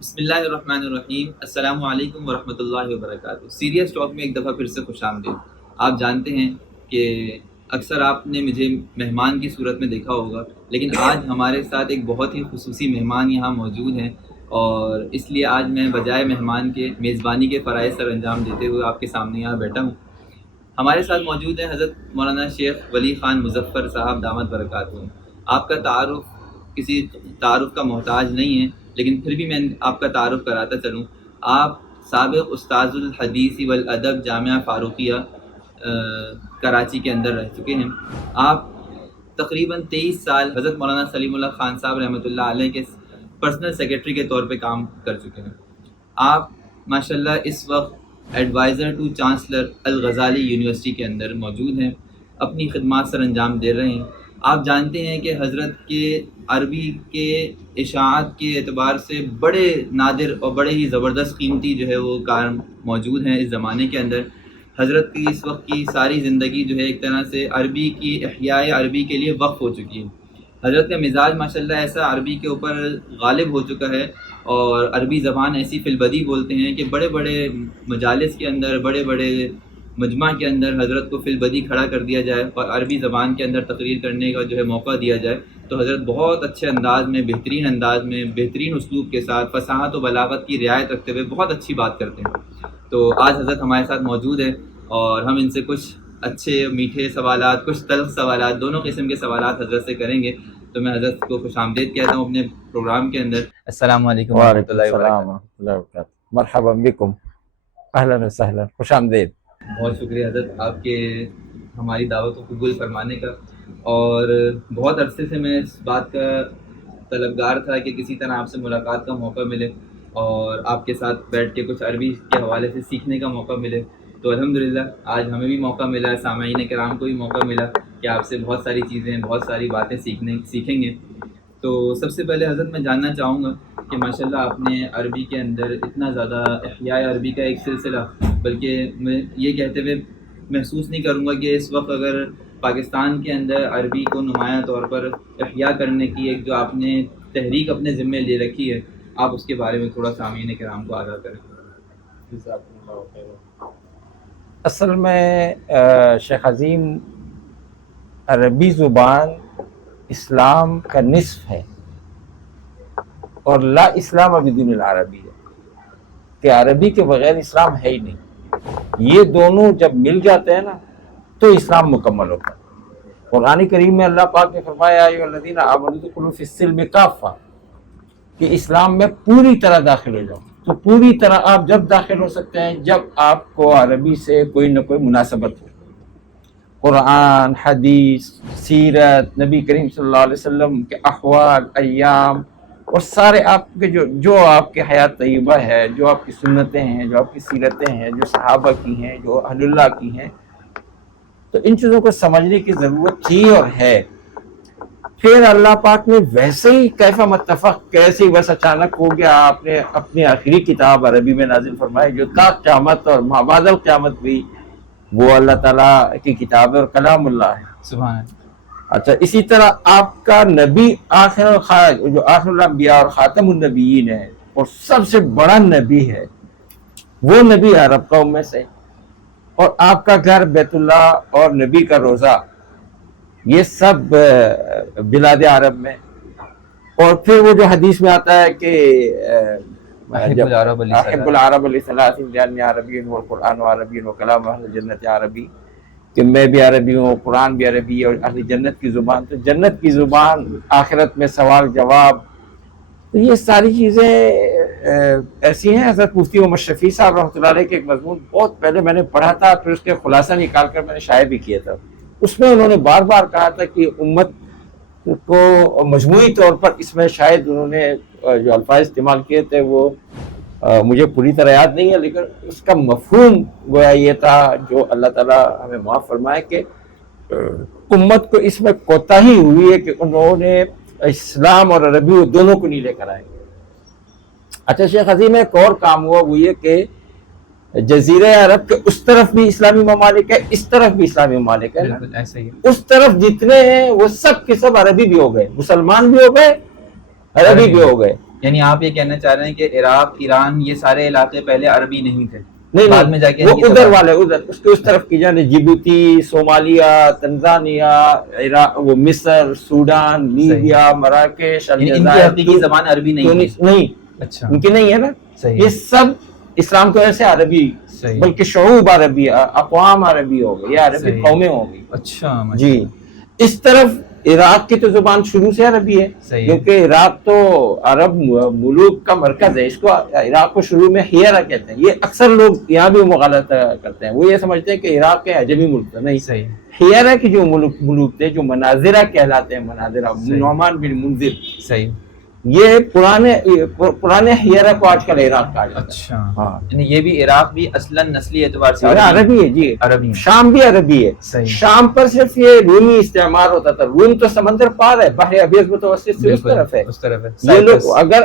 بسم اللہ الرحمن الرحیم۔ السلام علیکم ورحمۃ اللہ وبرکاتہ۔ سیریس ٹاک میں ایک دفعہ پھر سے خوش آمدید۔ آپ جانتے ہیں کہ اکثر آپ نے مجھے مہمان کی صورت میں دیکھا ہوگا، لیکن آج ہمارے ساتھ ایک بہت ہی خصوصی مہمان یہاں موجود ہیں۔ اور اس لیے آج میں بجائے مہمان کے میزبانی کے فرائض سر انجام دیتے ہوئے آپ کے سامنے یہاں بیٹھا ہوں۔ ہمارے ساتھ موجود ہیں حضرت مولانا شیخ ولی خان مظفر صاحب دامت برکات ہوں آپ کا تعارف، کسی تعارف کا محتاج نہیں ہے لیکن پھر بھی میں آپ کا تعارف کراتا چلوں۔ آپ سابق استاذ الحدیثی والادب جامعہ فاروقیہ کراچی کے اندر رہ چکے ہیں۔ آپ تقریباً تیئیس سال حضرت مولانا سلیم اللہ خان صاحب رحمۃ اللہ علیہ کے پرسنل سیکرٹری کے طور پہ کام کر چکے ہیں۔ آپ ماشاء اللہ اس وقت adviser to chancellor Al Ghazali university کے اندر موجود ہیں۔ اپنی خدمات سر انجام دے رہے ہیں۔ آپ جانتے ہیں کہ حضرت کے عربی کے اشاعت کے اعتبار سے بڑے نادر اور بڑے ہی زبردست قیمتی جو ہے وہ کار موجود ہیں اس زمانے کے اندر۔ حضرت کی اس وقت کی ساری زندگی جو ہے ایک طرح سے عربی کی احیاء عربی کے لیے وقف ہو چکی ہے۔ حضرت کا مزاج ماشاء اللہ ایسا عربی کے اوپر غالب ہو چکا ہے اور عربی زبان ایسی فلبدی بولتے ہیں کہ بڑے بڑے مجالس کے اندر، بڑے بڑے مجمع کے اندر حضرت کو فی البدی کھڑا کر دیا جائے اور عربی زبان کے اندر تقریر کرنے کا جو ہے موقع دیا جائے تو حضرت بہت اچھے انداز میں بہترین انداز میں بہترین اسلوب کے ساتھ فصاحت و بلاغت کی رعایت رکھتے ہوئے بہت اچھی بات کرتے ہیں۔ تو آج حضرت ہمارے ساتھ موجود ہے اور ہم ان سے کچھ اچھے میٹھے سوالات کچھ تلخ سوالات دونوں قسم کے سوالات حضرت سے کریں گے۔ تو میں حضرت کو خوش آمدید کہتا ہوں اپنے پروگرام کے اندر۔ السلام علیکم السلام ورحمۃ اللہ وبرکاتہ۔ مرحبا بکم۔ اہلا وسہلا خوش آمدید۔ بہت شکریہ حضرت، آپ کے ہماری دعوت کو قبول فرمانے کا۔ اور بہت عرصے سے میں اس بات کا طلبگار تھا کہ کسی طرح آپ سے ملاقات کا موقع ملے اور آپ کے ساتھ بیٹھ کے کچھ عربی کے حوالے سے سیکھنے کا موقع ملے۔ تو الحمدللہ، آج ہمیں بھی موقع ملا، سامعین کرام کو بھی موقع ملا کہ آپ سے بہت ساری چیزیں، بہت ساری باتیں سیکھنے، سیکھیں گے۔ تو سب سے پہلے حضرت میں جاننا چاہوں گا کہ ماشاء اللہ آپ نے عربی کے اندر اتنا زیادہ احیاء عربی کا ایک سلسلہ، بلکہ میں یہ کہتے ہوئے محسوس نہیں کروں گا کہ اس وقت اگر پاکستان کے اندر عربی کو نمایاں طور پر احیاء کرنے کی ایک جو آپ نے تحریک اپنے ذمے لے رکھی ہے، آپ اس کے بارے میں تھوڑا سامعین کرام کو آگاہ کریں۔ اصل میں شیخ عظیم عربی زبان اسلام کا نصف ہے۔ اور لا اسلام بدون العربی ہے۔ کہ عربی کے بغیر اسلام ہے ہی نہیں۔ یہ دونوں جب مل جاتے ہیں نا، تو اسلام مکمل ہوتا ہے۔ قرآن کریم میں اللہ پاک نے فرمایا الذین آمنوا السلم کافہ کہ اسلام میں پوری طرح داخل ہو جاؤ۔ تو پوری طرح آپ جب داخل ہو سکتے ہیں، جب آپ کو عربی سے کوئی نہ کوئی مناسبت ہو۔ قرآن، حدیث، سیرت، نبی کریم صلی اللہ علیہ وسلم کے احوال، ایام، اور سارے آپ کے جو جو آپ کے حیات طیبہ ہے جو آپ کی سنتیں ہیں، جو آپ کی سیرتیں ہیں، جو صحابہ کی ہیں، جو اہل اللہ کی ہیں، تو ان چیزوں کو سمجھنے کی ضرورت تھی اور ہے۔ پھر اللہ پاک نے ویسے ہی کیفا متفق کیسے ہی بس اچانک ہو گیا، آپ نے اپنی آخری کتاب عربی میں نازل فرمائی، جو تا قیامت اور ماباد قیامت بھی وہ اللہ تعالیٰ کی کتاب اور کلام اللہ ہے۔ سبحان اچھا اسی طرح آپ کا نبی آخر جو آخر الانبیاء اور خاتم النبیین ہے اور سب سے بڑا نبی ہے وہ نبی عرب قوم میں سے۔ اور آپ کا گھر بیت اللہ اور نبی کا روزہ یہ سب بلاد عرب میں۔ اور پھر وہ جو حدیث میں آتا ہے کہ احب العرب علیہ ثلاثین جان عربی والقرآن عربی وکلام اہل جنت عربی کہ میں بھی عربی ہوں قرآن بھی عربی اور اہل جنت کی زبان تو جنت کی زبان آخرت میں سوال جواب تو یہ ساری چیزیں ایسی ہیں۔ حضرت مفتی محمد شفیع صاحب رحمۃ اللہ علیہ کے ایک مضمون بہت پہلے میں نے پڑھا تھا پھر اس کے خلاصہ نکال کر میں نے شائع بھی کیا تھا۔ اس میں انہوں نے بار بار کہا تھا کہ امت کو مجموعی طور پر اس میں شاید انہوں نے جو الفاظ استعمال کیے تھے وہ مجھے پوری طرح یاد نہیں ہے، لیکن اس کا مفہوم گویا یہ تھا، جو اللہ تعالیٰ ہمیں معاف فرمائے کہ امت کو اس میں کوتا ہی ہوئی ہے کہ انہوں نے اسلام اور عربی دونوں کو نہیں لے کر آئے اچھا شیخ عظیم، ایک اور کام ہوا وہ یہ کہ جزیرہ عرب کے اس طرف بھی اسلامی ممالک ہے اس طرف بھی اسلامی ممالک ہے۔ اس طرف جتنے ہیں وہ سب کے سب عربی بھی ہو گئے مسلمان بھی ہو گئے عربی بھی ہو گئے۔ یعنی آپ یہ کہنا چاہ رہے ہیں کہ عراق ایران یہ سارے علاقے پہلے عربی نہیں تھے۔ نہیں بعد میں جا کے وہ ادھر والے ادھر اس کے اس طرف کی جانے جبوتی صومالیہ تنزانیہ عراق وہ مصر سوڈان لیبیا مراکش یعنی ان کی حقیقی زبان عربی نہیں نہیں اچھا۔ ان کی نہیں ہے نا؟ یہ سب اسلام کو ایسے عربی بلکہ شعوب عربی اقوام عربی ہو گئی عربی۔ قومیں ہو گئی اچھا جی۔ اس طرف عراق کی تو زبان شروع سے عربی ہے کیونکہ عراق تو عرب ملوک کا مرکز ہے۔ اس کو عراق کو شروع میں ہیرا کہتے ہیں۔ یہ اکثر لوگ یہاں بھی مغالطہ کرتے ہیں۔ وہ یہ سمجھتے ہیں کہ عراق کے عجمی ملک تھا نہیں۔ صحیح۔ ہیرا کے جو ملک ملوک تھے جو مناظرہ کہلاتے ہیں مناظرہ۔ نعمان بن منذر۔ صحیح۔ یہ پرانے پرانے ہیرا کو آج کل عراق کہا جاتا ہے۔ اچھا۔ ہاں۔ یعنی یہ بھی عراق بھی اصلا نسلی اعتبار سے یہ عربی ہے جی۔ عربی شام بھی عربی ہے۔ صحیح۔ شام پر صرف یہ رومی استعمال ہوتا تھا۔ روم تو سمندر پار ہے بحر ابیض متوسط سے اس طرف ہے۔ اس طرف ہے۔ یہ لوگ۔ اگر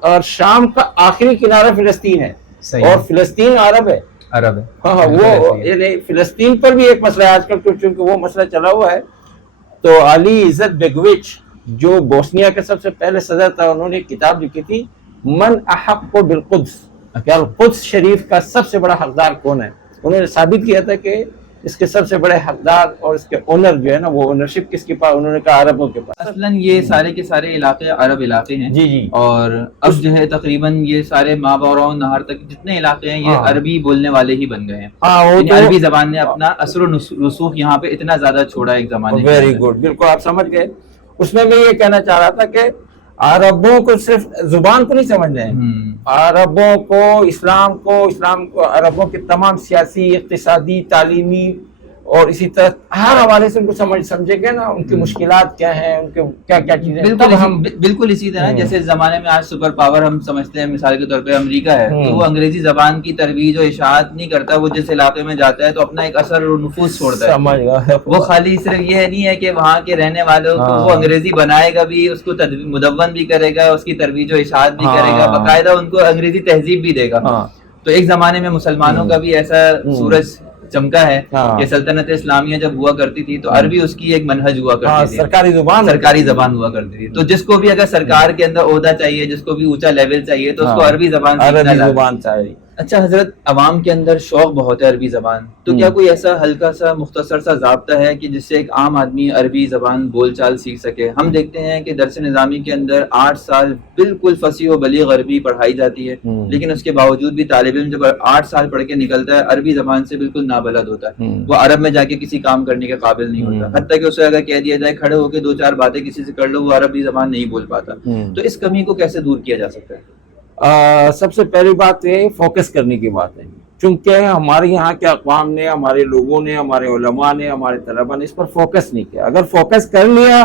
اور شام کا آخری کنارہ فلسطین ہے۔ صحیح۔ اور فلسطین عرب ہے۔ عرب ہے۔ ہاں ہاں وہ۔ یعنی فلسطین پر بھی ایک مسئلہ ہے۔ آج کل چونکہ وہ مسئلہ چلا ہوا ہے تو علی عزت بیگوچ جو بوسنیا کے سب سے پہلے صدر تھا انہوں نے کتاب لکھی تھی من احق کو بالقدس۔ کہ القدس شریف کا سب سے بڑا حقدار کون ہے؟ انہوں نے ثابت کیا تھا کہ اس کے سب سے بڑے حقدار اور اس کے اونر جو ہے نا وہ اونرشپ کس کے پاس؟ انہوں نے کہا عربوں کے پاس۔ اصلا یہ سارے کے سارے علاقے عرب علاقے ہیں۔ جی جی۔ اور اب جو ہے تقریباً یہ سارے ماں باوروں نہر تک جتنے علاقے ہیں یہ ہاں۔ عربی بولنے والے ہی بن گئے ہیں۔ ہاں یعنی عربی زبان نے اپنا اثر و رسوخ یہاں پہ اتنا زیادہ چھوڑا ایک زمانے ویری۔ گڈ بالکل آپ سمجھ گئے۔ اس میں میں یہ کہنا چاہ رہا تھا کہ عربوں کو صرف زبان کو نہیں سمجھنا ہے۔ ہم، عربوں کو اسلام کو اسلام کو عربوں کے تمام سیاسی اقتصادی تعلیمی اور اسی طرح ہر حوالے سے ان کو سمجھ سمجھے گے نا ان کی۔ مشکلات کیا ہیں ان کے کیا کیا چیزیں۔ بالکل ہم بالکل اسی طرح۔ جیسے زمانے میں آج سپر پاور ہم سمجھتے ہیں مثال کے طور پہ امریکہ ہے تو۔ وہ انگریزی زبان کی ترویج و اشاعت نہیں کرتا وہ جس علاقے میں جاتا ہے تو اپنا ایک اثر و نفوذ چھوڑتا ہے وہ خالی صرف یہ نہیں ہے کہ وہاں کے رہنے والوں کو ہاں۔ وہ انگریزی بنائے گا بھی اس کو مدون بھی کرے گا اس کی ترویج و اشاعت بھی کرے گا ہاں۔ باقاعدہ ان کو انگریزی تہذیب بھی دے گا ہاں تو ایک زمانے میں مسلمانوں۔ کا بھی ایسا۔ سورج چمکا ہے ہاں۔ کہ سلطنت اسلامیہ جب ہوا کرتی تھی تو۔ عربی اس کی ایک منہج ہوا ہاں کرتی تھی سرکاری زبان سرکاری زبان ہوا کرتی تھی تو جس کو بھی اگر سرکار کے اندر عہدہ چاہیے جس کو بھی اونچا لیول چاہیے تو اس کو ہاں۔ عربی زبان سیکھنا عربی۔ زبان چاہیے اچھا حضرت عوام کے اندر شوق بہت ہے عربی زبان تو کیا۔ کوئی ایسا ہلکا سا مختصر سا ضابطہ ہے کہ جس سے ایک عام آدمی عربی زبان بول چال سیکھ سکے ہم دیکھتے ہیں کہ درس نظامی کے اندر آٹھ سال بالکل فصیح و بلیغ عربی پڑھائی جاتی ہے۔ لیکن اس کے باوجود بھی طالب علم جب آٹھ سال پڑھ کے نکلتا ہے عربی زبان سے بالکل نابلد ہوتا ہے۔ وہ عرب میں جا کے کسی کام کرنے کے قابل نہیں ہوتا۔ حتیٰ کہ اسے اگر کہہ دیا جائے کھڑے ہو کے دو چار باتیں کسی سے کر لو وہ عربی زبان نہیں بول پاتا۔ تو اس کمی کو کیسے دور کیا جا سکتا ہے آ، سب سے پہلی بات یہ فوکس کرنے کی بات ہے چونکہ ہمارے یہاں کے اقوام نے ہمارے لوگوں نے ہمارے علماء نے ہمارے طلباء نے اس پر فوکس نہیں کیا اگر فوکس کر لیا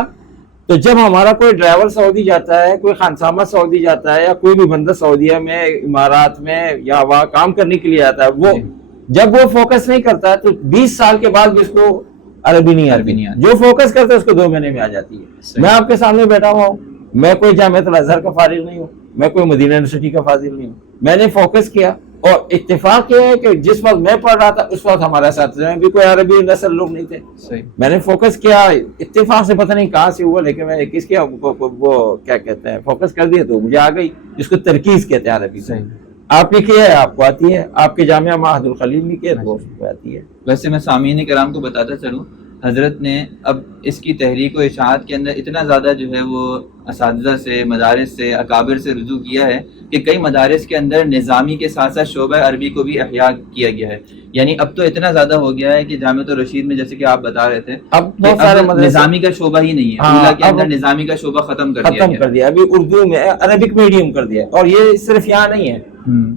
تو جب ہمارا کوئی ڈرائیور سعودی جاتا ہے کوئی خانسامہ سعودی جاتا ہے یا کوئی بھی بندہ سعودیہ میں امارات میں یا وہاں کام کرنے کے لیے آتا ہے وہ جی۔ جب وہ فوکس نہیں کرتا ہے تو بیس سال کے بعد بھی اس کو عربی نہیں عربی نہیں۔ جو فوکس کرتا ہے اس کو دو مہینے میں آ جاتی ہے۔ میں آپ کے سامنے بیٹھا ہوا ہوں میں کوئی جامعۃ الازہر کا فارغ نہیں ہوں میں کوئی مدینہ یونیورسٹی کا فاضل نہیں ہوں۔ میں نے فوکس کیا اور اتفاق یہ ہے کہ جس وقت میں پڑھ رہا تھا اس وقت ہمارے ساتھ میں بھی کوئی عربی نسل لوگ نہیں تھے۔ صحیح۔ میں نے فوکس کیا اتفاق سے پتہ نہیں کہاں سے ہوا لیکن میں نے کس کیا وہ- کیا کہتے ہیں فوکس کر دیا تو مجھے آ گئی جس کو ترکیز کہتے ہیں عربی سے۔ صحیح۔ آپ نے کیا ہے؟ آپ کو آتی ہے۔ آپ کے جامعہ معہد الخلیل نے کیا ہے؟ تو اس کو آتی ہے۔ ویسے میں سامعین کرام کو بتاتا چلوں حضرت نے اب اس کی تحریک و اشاعت کے اندر اتنا زیادہ جو ہے وہ اساتذہ سے مدارس سے اکابر سے رجوع کیا ہے کہ کئی مدارس کے اندر نظامی کے ساتھ ساتھ شعبہ عربی کو بھی احیاء کیا گیا ہے۔ یعنی اب تو اتنا زیادہ ہو گیا ہے کہ جامعۃ الرشید میں جیسے کہ آپ بتا رہے تھے اب بہت سارے نظامی کا شعبہ ہی نہیں ہے۔ ہاں، اولا کے اندر نظامی کا شعبہ ختم کر دیا ختم کر دیا۔ ابھی اردو میں عربک میڈیم کر دیا۔ اور یہ صرف یہاں نہیں ہے۔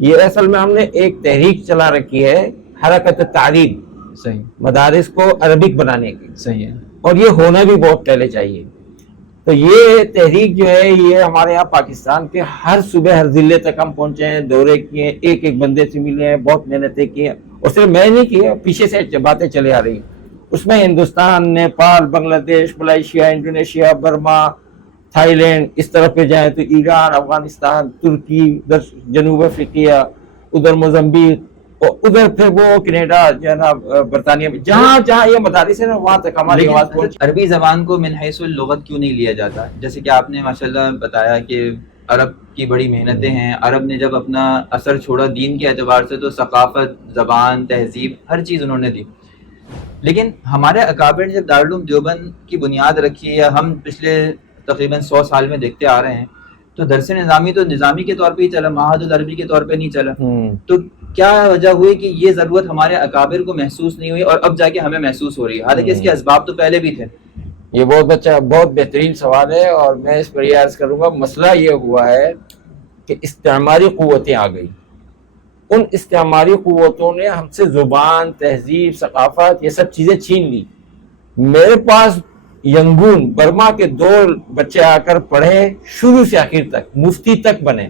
یہ اصل میں ہم نے ایک تحریک چلا رکھی ہے حرکت تعلیم صحیح. مدارس کو عربک بنانے کی صحیح ہے۔ اور یہ ہونا بھی بہت پہلے چاہیے۔ تو یہ تحریک جو ہے یہ ہمارے یہاں پاکستان کے ہر صبح ہر ضلع تک ہم پہنچے ہیں دورے کیے ہیں ایک ایک بندے سے ملے ہیں بہت محنتیں کی ہیں۔ اور صرف میں نہیں کی پیچھے سے باتیں چلے آ رہی ہیں۔ اس میں Hindustan Nepal Bangladesh Malaysia Indonesia Burma Thailand اس طرف پہ جائیں تو ایران افغانستان ترکی ادھر جنوب افریقیہ ادھر موزمبیق اور ادھر پھر وہ کینیڈا برطانیہ میں جہاں جہاں یہ مدارس نا وہاں تک ہماری آواز پہنچ عربی زبان کو من حیث اللغت کیوں نہیں لیا جاتا؟ جیسے کہ آپ نے ماشاءاللہ بتایا کہ عرب کی بڑی محنتیں ہیں۔ عرب نے جب اپنا اثر چھوڑا دین کے اعتبار سے تو ثقافت زبان تہذیب ہر چیز انہوں نے دی۔ لیکن ہمارے اکابر نے جب دارالعلوم دیوبند کی بنیاد رکھی ہے ہم پچھلے تقریباً سو سال میں دیکھتے آ رہے ہیں تو درس نظامی تو نظامی کے طور پہ ہی چلا معہد العربی کے طور پہ نہیں چلا۔ تو کیا وجہ ہوئی کہ یہ ضرورت ہمارے اکابر کو محسوس نہیں ہوئی اور اب جا کے ہمیں محسوس ہو رہی ہے؟ حالانکہ اس کے اسباب تو پہلے بھی تھے۔ یہ بہت اچھا بہت بہترین سوال ہے اور میں اس پر یہ عرض کروں گا مسئلہ یہ ہوا ہے کہ استعماری قوتیں آ گئی ان استعماری قوتوں نے ہم سے زبان تہذیب ثقافت یہ سب چیزیں چھین لی۔ میرے پاس ینگون برما کے دو بچے آ کر پڑھے شروع سے آخر تک، مفتی تک بنے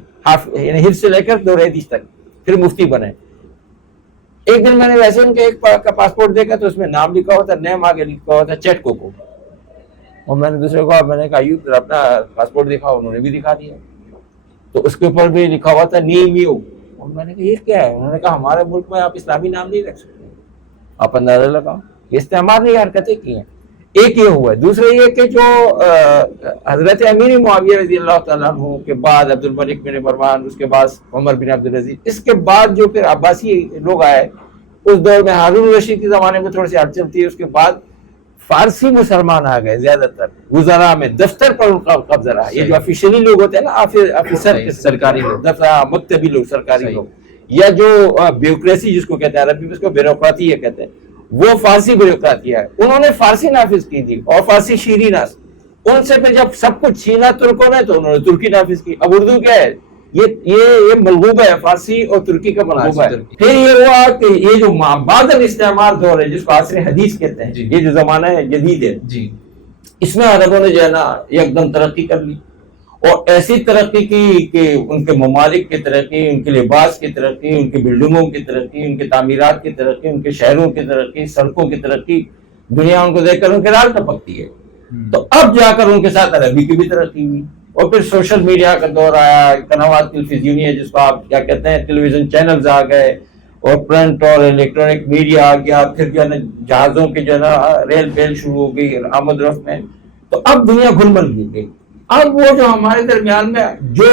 یعنی سے لے کر دو حدیث تک، پھر مفتی بنے ایک دن میں نے ویسے ان کے ایک کا پاسپورٹ دیکھا تو اس میں نام لکھا ہوا تھا نیم آگے لکھا ہوا تھا چیٹ کوکو۔ اور میں نے دوسرے کو کہا، میں نے کہا، ایوب ذرا اپنا پاسپورٹ دکھاؤ، انہوں نے بھی دکھا دیا۔ تو اس کے اوپر بھی لکھا ہوا تھا نیمیو اور میں نے کہا، یہ کیا ہے؟ انہوں نے کہا، ہمارے ملک میں آپ اسلامی نام نہیں رکھ سکتے۔ آپ اندازہ لگاؤ، یہ استعمال نے یہ حرکتیں کی ہیں۔ ایک یہ ہوا ہے۔ دوسرا یہ کہ جو حضرت امیر معاویہ رضی اللہ تعالیٰ عنہ کے بعد عبد الملک بن مروان اس کے بعد عمر بن عبدالعزیز اس کے بعد جو پھر عباسی لوگ آئے اس دور میں ہارون الرشید کے زمانے میں تھوڑی سی ہلچل تھی اس کے بعد فارسی مسلمان آ گئے زیادہ تر۔ وزراء میں دفتر پر ان کا قبضہ رہا۔ یہ جو صحیح۔ افیشلی لوگ ہوتے ہیں نا آفی- آفیسر سرکاری لوگ۔ دفتر ہاں، مکتبی لوگ سرکاری۔ لوگ۔ یا جو بیوکریسی جس کو کہتے ہیں عربی میں اس کو بیوروکراتی یہ کہتے ہیں۔ وہ فارسی بیوکراتی ہے۔ انہوں نے فارسی نافذ کی تھی اور فارسی شیریں ناس ان سے پھر جب سب کچھ چھینا ترکوں نے تو انہوں نے ترکی نافذ کی۔ اب اردو کیا ہے؟ یہ یہ ملغوبہ ہے فارسی اور ترکی کا ملغوبہ ہے۔ پھر یہ ہوا کہ یہ جو بعد استعمال دور ہے جس کو عصر حدیث کہتے ہیں جی۔ یہ جو زمانہ ہے جدید ہے۔ جی۔ اس میں عربوں نے جو ہے نا ایک دم ترقی کر لی۔ اور ایسی ترقی کی کہ ان کے ممالک کی ترقی ان کے لباس کی ترقی ان کی بلڈنگوں کی ترقی ان کے تعمیرات کی ترقی ان کے شہروں کی ترقی سڑکوں کی ترقی دنیا ان کو دیکھ کر ان کے رال ٹپکتی ہے۔ تو اب جا کر ان کے ساتھ عربی کی بھی ترقی ہوئی۔ اور پھر سوشل میڈیا کا دور آیا قنوات تلفزیونی ہے جس کو آپ کیا کہتے ہیں ٹیلی ویژن چینلز آ گئے اور پرنٹ اور الیکٹرانک میڈیا آ گیا پھر جو ہے نا جہازوں کی جو ہے نا ریل بیل شروع ہو گئی آمد رفت میں۔ تو اب دنیا گھل مل گئی گئی اب وہ جو ہمارے درمیان میں جو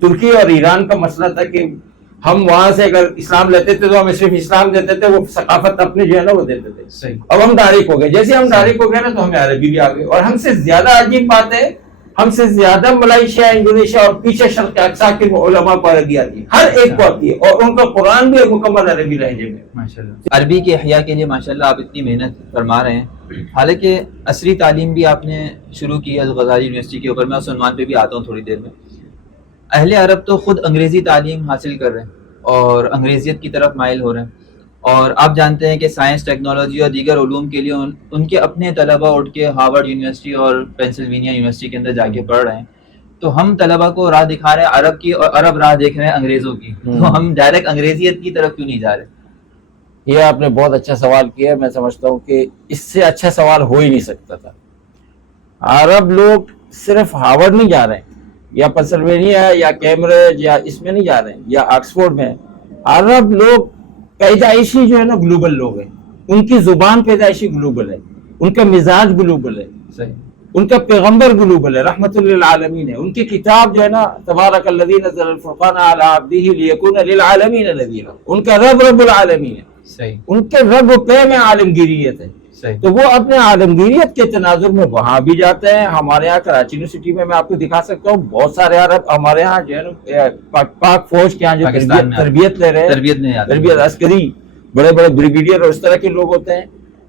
ترکی اور ایران کا مسئلہ تھا کہ ہم وہاں سے اگر اسلام لیتے تھے تو ہمیں صرف اسلام دیتے تھے وہ ثقافت اپنی جو ہے نا وہ دیتے تھے۔ صحیح۔ اب ہم تاریخ ہو گئے۔ جیسے ہم تاریخ ہو گئے نا تو ہمیں عربی بھی آ گئی اور ہم سے زیادہ عجیب بات ہے ہم سے زیادہ ملائیشیا انڈونیشیا اور پیچھے شرق اقسا کے علماء کو عربی آتی ہے ہر ایک کو آتی ہے اور ان کا قرآن بھی مکمل عربی لہجے میں۔ ماشاءاللہ۔ عربی کے احیاء کے لیے ماشاءاللہ آپ اتنی محنت فرما رہے ہیں۔ حالانکہ عصری تعلیم بھی آپ نے شروع کی ہے الغزالی یونیورسٹی کے اوپر۔ میں اس عنوان پہ بھی آتا ہوں تھوڑی دیر میں۔ اہل عرب تو خود انگریزی تعلیم حاصل کر رہے ہیں اور انگریزیت کی طرف مائل ہو رہے ہیں۔ اور آپ جانتے ہیں کہ سائنس ٹیکنالوجی اور دیگر علوم کے لیے ان, کے اپنے طلبہ اٹھ کے ہارورڈ یونیورسٹی اور پینسلوینیا یونیورسٹی کے اندر جا کے پڑھ رہے ہیں۔ تو ہم طلبہ کو راہ دکھا رہے ہیں عرب کی اور عرب راہ دیکھ رہے ہیں انگریزوں کی۔ تو ہم۔ ڈائریکٹ انگریزیت کی طرف کیوں نہیں جا رہے؟ یہ آپ نے بہت اچھا سوال کیا ہے۔ میں سمجھتا ہوں کہ اس سے اچھا سوال ہو ہی نہیں سکتا تھا۔ عرب لوگ صرف ہارورڈ نہیں جا رہے ہیں۔ یا پنسلوینیا یا کیمبرج یا اس میں نہیں جا رہے ہیں یا آکسفورڈ میں۔ عرب لوگ پیدائشی جو ہے نا گلوبل لوگ ہیں۔ ان کی زبان پیدائشی گلوبل ہے۔ ان کا مزاج گلوبل ہے۔ صحیح۔ ان کا پیغمبر گلوبل ہے۔ رحمت للعالمین ہے۔ ان کی کتاب جو ہے نا تبارک الذی نزل الفرقان علی عبدہ لیکون للعالمین نذیرا۔ ان کا رب رب العالمین ہے۔ صحیح۔ ان کے رب پہ میں عالمگیریت ہے۔ تو وہ اپنے عالمگیریت کے تناظر میں وہاں بھی جاتے ہیں۔ ہمارے یہاں کراچی یونیورسٹی میں میں آپ کو دکھا سکتا ہوں بہت سارے عرب ہمارے یہاں جو ہے پاک, فوج کے یہاں جو تربیت, تربیت لے رہے ہیں۔ تربیت عسکری بڑے بڑے بریگیڈیئر اور اس طرح کے لوگ ہوتے ہیں۔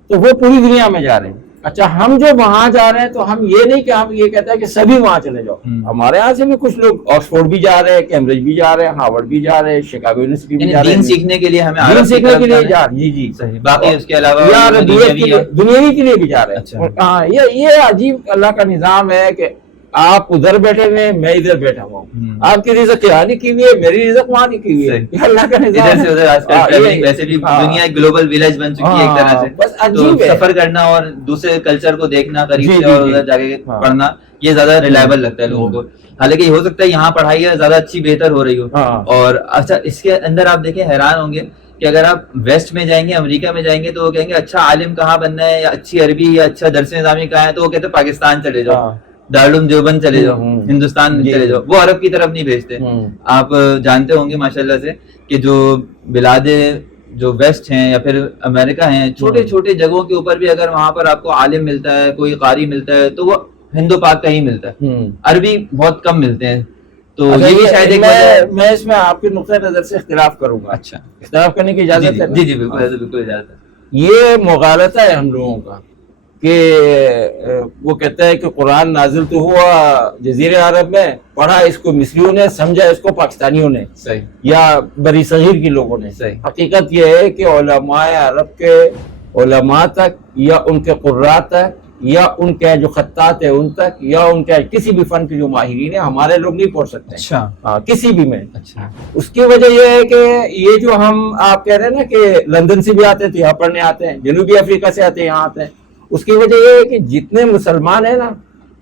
تو وہ پوری دنیا میں جا رہے ہیں۔ اچھا ہم جو وہاں جا رہے ہیں تو ہم یہ نہیں کہ ہم یہ کہتے ہیں کہ سبھی وہاں چلے جاؤ ہم۔ ہمارے یہاں سے بھی کچھ لوگ آکسفورڈ بھی جا رہے ہیں کیمبرج بھی جا رہے ہیں ہارورڈ بھی جا رہے ہیں شکاگو یونیورسٹی بھی یعنی جا رہے دین ہیں سیکھنے کے لیے ہمیں سیکھنے کے لیے۔ جا جی جی صحیح باقی اس کے علاوہ دنیاوی کے لیے ہے، دنیاوی کے لیے بھی جا رہے اچھا۔ ہیں ہاں یہ یہ عجیب اللہ کا نظام ہے کہ آپ ادھر بیٹھے ہوئے ہیں میں ادھر بیٹھا ہوا ہوں۔ آپ کی رزق یہاں نہیں کی ہوئی ہے؟ میری رزق وہاں نہیں کی ہوئی ہے۔ اللہ کا نظام ادھر سے ادھر آج کل ہاں، ویسے بھی ہاں۔ دنیا ایک گلوبل ولیج بن چکی ہے ایک طرح سے۔ ہاں، بس عجیب ہے۔ سفر کرنا اور دوسرے کلچر کو دیکھنا قریب جی، سے جی، اور جی۔ ادھر جا کے۔ پڑھنا یہ زیادہ ریلائبل لگتا ہے لوگوں کو۔ حالانکہ ہو سکتا ہے یہاں پڑھائی زیادہ اچھی بہتر ہو رہی ہو۔ اور اچھا اس کے اندر آپ دیکھیں حیران ہوں گے کہ اگر آپ ویسٹ میں جائیں گے امریکہ میں جائیں گے تو وہ کہیں گے اچھا عالم کہاں بننا ہے؟ یا اچھی عربی یا اچھا درس نظامی کہاں ہے؟ تو وہ کہتے ہیں پاکستان چلے جاؤ۔ دارالعلوم دیوبند چلے جاؤ ہندوستان چلے جی۔ جاؤ وہ عرب کی طرف نہیں بھیجتے۔ آپ جانتے ہوں گے ماشاء اللہ سے کہ جو بلاد جو ویسٹ ہیں یا پھر امریکہ ہیں چھوٹے چھوٹے جگہوں کے اوپر بھی اگر وہاں پر آپ کو عالم ملتا ہے کوئی قاری ملتا ہے تو وہ ہندو پاک کا ہی ملتا ہے۔ عربی بہت کم ملتے ہیں۔ تو اچھا، یہ بھی شاید میں اس میں آپ کے نقطۂ نظر سے اختلاف کروں گا۔ اچھا۔ اختلاف کرنے کی اجازت جی، جی، ہے جی جی بالکل بالکل اجازت ہے۔ یہ مغالطہ ہے ہم لوگوں کا۔ کہ وہ کہتا ہے کہ قرآن نازل تو ہوا جزیر عرب میں پڑھا اس کو مصریوں نے سمجھا اس کو پاکستانیوں نے صحیح۔ یا بری صغیر کی لوگوں نے۔ صحیح۔ حقیقت یہ ہے کہ علماء عرب کے علماء تک یا ان کے قرآ تک یا ان کے جو خطات ہیں ان تک یا ان کے کسی بھی فن کے جو ماہرین ہیں ہمارے لوگ نہیں پہنچ سکتے۔ اچھا۔ ہاں، کسی بھی میں۔ اچھا۔ اس کی وجہ یہ ہے کہ یہ جو ہم آپ کہہ رہے ہیں نا کہ لندن سے بھی آتے ہیں تو یہاں پڑھنے آتے ہیں جنوبی افریقہ سے آتے ہیں یہاں آتے ہیں۔ اس کی وجہ یہ ہے کہ جتنے مسلمان ہیں نا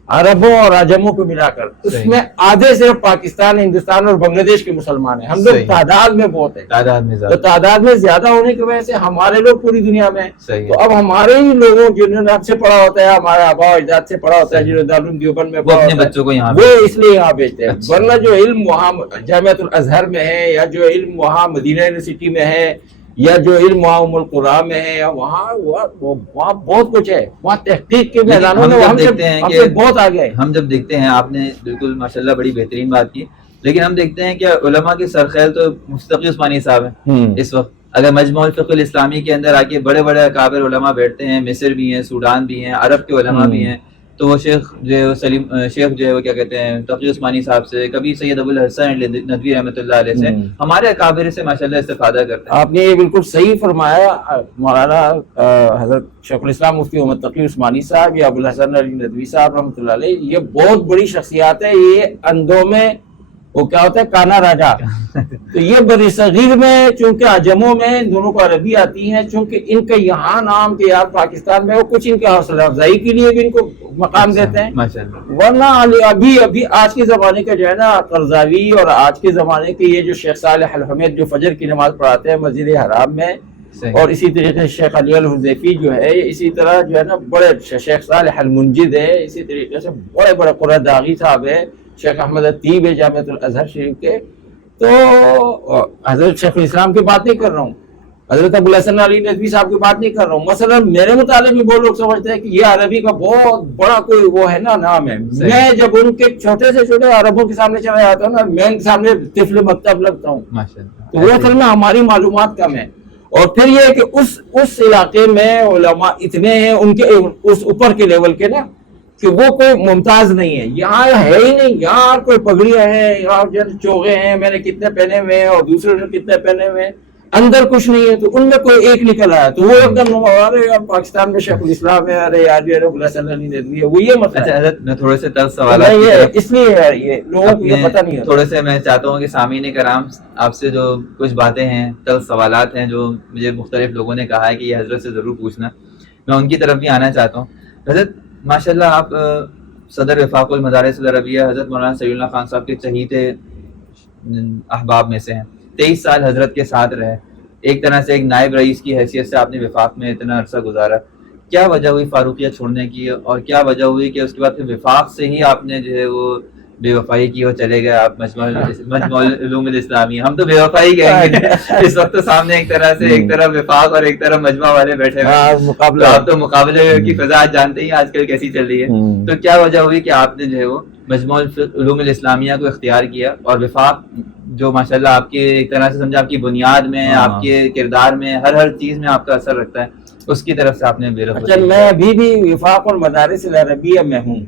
عربوں اور عجموں کو ملا کر اس میں آدھے صرف پاکستان ہندوستان اور بنگلہ دیش کے مسلمان ہیں۔ ہم لوگ تعداد میں بہت ہیں۔ تعداد میں زیادہ. تو تعداد میں زیادہ ہونے کی وجہ سے ہمارے لوگ پوری دنیا میں ہیں۔ تو اب ہمارے ہی لوگوں جنہوں نے ہم سے پڑھا ہوتا ہے ہمارا آبا و اجداد سے پڑھا ہوتا ہے جنہوں نے دارالعلوم دیوبند میں پڑھا ہوتا ہے۔ وہ اس لیے یہاں بھیجتے ہیں۔ ورنہ جو علم وہاں جامعۃ الازہر میں ہے یا جو علم وہاں مدینہ یونیورسٹی میں ہے یا جو علم معاون القرآن میں ہے یا وہاں وہاں بہت کچھ ہے۔ وہاں تحقیق کے میدانوں میں ہم دیکھتے ہیں کہ بہت آگے ہم جب دیکھتے ہیں آپ نے بالکل ماشاءاللہ بڑی بہترین بات کی۔ لیکن ہم دیکھتے ہیں کہ علماء کے سرخیل تو مستقی عثمانی صاحب ہیں۔ اس وقت اگر مجموع الفق الاسلامی کے اندر آ کے بڑے بڑے اکابر علماء بیٹھتے ہیں مصر بھی ہیں سوڈان بھی ہیں عرب کے علماء بھی ہیں۔ تو وہ شیخ جو ہے سلیم شیخ جو ہے وہ کیا کہتے ہیں تقی عثمانی صاحب سے کبھی سید ابو الحسن ندوی رحمۃ اللہ علیہ سے ہمارے اکابر سے ماشاء اللہ استفادہ کرتے ہیں۔ آپ نے یہ بالکل صحیح فرمایا مولانا حضرت شیخ الاسلام مفتی محمد تقی عثمانی صاحب یا ابو الحسن علی ندوی صاحب رحمۃ اللہ علیہ یہ بہت بڑی شخصیات ہیں یہ اندوں میں وہ کیا ہوتا ہے؟ کانا راجا۔ تو یہ بری صغیر میں چونکہ عجموں میں دونوں کو عربی آتی ہیں چونکہ ان کے یہاں نام کے یار پاکستان میں وہ کچھ ان کے حوصلہ افزائی کے لیے بھی ان کو مقام دیتے ہیں۔ ورنہ ابھی ابھی آج کے زمانے کا جو ہے نا قرضاوی اور آج کے زمانے کے یہ جو شیخ صالح الحمید جو فجر کی نماز پڑھاتے ہیں مسجد حرام میں اور اسی طریقے شیخ علی الحزیفی جو ہے اسی طرح جو ہے نا بڑے شیخ صالح المنجد ہے اسی طریقے سے بڑے بڑے قرآن داغی صاحب ہے شیخ احمد عطیب ہے جامعۃ الازہر شریف کے۔ تو حضرت شیخ الاسلام کی بات نہیں کر رہا ہوں۔ حضرت ابوالحسن علی ندوی صاحب کی بات نہیں کر رہا ہوں۔ مثلا میرے مطالب میں وہ لوگ سمجھتے ہیں کہ یہ عربی کا بہت بڑا کوئی وہ ہے نا نام ہے۔ میں جب ان کے چھوٹے سے چھوٹے عربوں کے سامنے چلا جاتا ہوں نا میں ان کے سامنے طفل مکتب لگتا ہوں۔ تو وہ اصل میں ہماری معلومات کم ہے۔ اور پھر یہ کہ اس اس علاقے میں علماء اتنے ہیں ان کے اس اوپر کے لیول کے نا۔ کہ وہ کوئی ممتاز نہیں ہے۔ یہاں ہے ہی نہیں۔ یار کوئی پگڑیا ہے۔ یار جن چوغے ہیں میں نے کتنے پہنے ہوئے ہیں اور دوسرے نے کتنے پہنے ہوئے ہیں۔ اندر کچھ نہیں ہے تو ان میں کوئی ایک نکل آیا۔ تو وہ ایک دم ارے یار پاکستان میں شیخ الاسلام ہے ارے یار یہ رب اللہ نہیں دیتی ہے وہ یہ مطلب ہے اچھا، حضرت میں تھوڑے سے طرز سوال اس لیے ہے یہ لوگوں کو یہ پتہ نہیں ہے تھوڑے سے میں چاہتا ہوں کہ سامعین کرام آپ سے جو کچھ باتیں ہیں طرز سوالات ہیں جو مجھے مختلف لوگوں نے کہا ہے کہ یہ حضرت سے ضرور پوچھنا۔ میں ان کی طرف بھی آنا چاہتا ہوں۔ حضرت ماشاء اللہ آپ صدر وفاق المدارس العربیہ حضرت مولانا سعید اللہ خان صاحب کے چہیتے احباب میں سے ہیں۔ تیئیس سال حضرت کے ساتھ رہے۔ ایک طرح سے ایک نائب رئیس کی حیثیت سے آپ نے وفاق میں اتنا عرصہ گزارا۔ کیا وجہ ہوئی فاروقیہ چھوڑنے کی اور کیا وجہ ہوئی کہ اس کے بعد پھر وفاق سے ہی آپ نے جو ہے وہ بے وفائی کی وہ چلے گئے آپ مجموعہ اسلامی ہم تو بے وفائی کہیں گے۔ اس وقت تو سامنے ایک طرح سے ایک طرف وفاق اور ایک طرف مجمع والے بیٹھے ہوئے ہاں، آپ تو مقابلے کی فضا جانتے ہی آج کل کیسی چل رہی ہے۔ تو کیا وجہ ہوئی کہ آپ نے جو ہے وہ مجموع علوم الاسلامیہ کو اختیار کیا اور وفاق جو ماشاءاللہ آپ کے ایک طرح سے سمجھا آپ کی بنیاد میں ہاں۔ آپ کے کردار میں ہر ہر چیز میں آپ کا اثر رکھتا ہے اس کی طرف سے آپ نے اچھا، میں ابھی بھی وفاق اور مدارس العربیہ میں ہوں۔